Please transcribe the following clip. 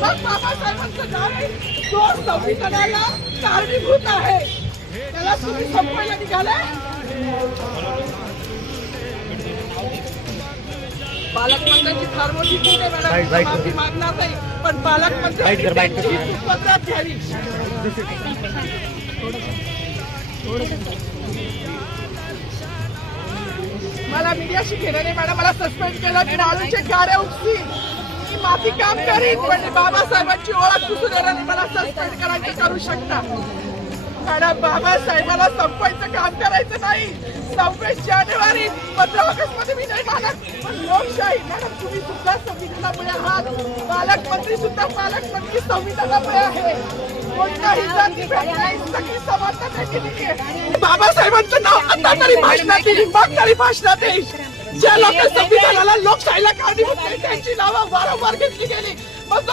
मग बाबासाहेबांचं नाव आहे तो संविधानाला कारणीभूत आहे, त्याला तुम्ही संपवायला निघाले. पालकमंत्र्यांची फार मोठी चूक आहे मॅडम, माफी मागणार नाही, पण पालकमंत्र्यांची पद्धत घ्यावी. मला मीडियाशी घेणं नाही मॅडम, मला सस्पेंड केलं की वाळूचे गाड्या उपसी मी माती काम करीन, पण बाबासाहेबांची ओळख पुसून येणार नाही. मला सस्पेंड करायचं करू शकता मॅडम. बाबासाहेबाला संपवायचं काम करायचं नाही. 26 जानेवारी 15 ऑगस्ट मध्ये मी नाही मागत, पण लोकशाही मॅडम तुम्ही सुद्धा संविधानामुळे आहात, पालकमंत्री सुद्धा पालकमंत्री संविधानामुळे आहे. कोणताही जाती नाही, सगळी समानता केलेली आहे. बाबासाहेबांचं नाव आता तरी भाषणात येईल, मग तरी भाषणात येईल. ज्या लोक संविधानाला लोकशाहीला कारणीभूत त्यांची नावं वारंवार घेतली गेली, मग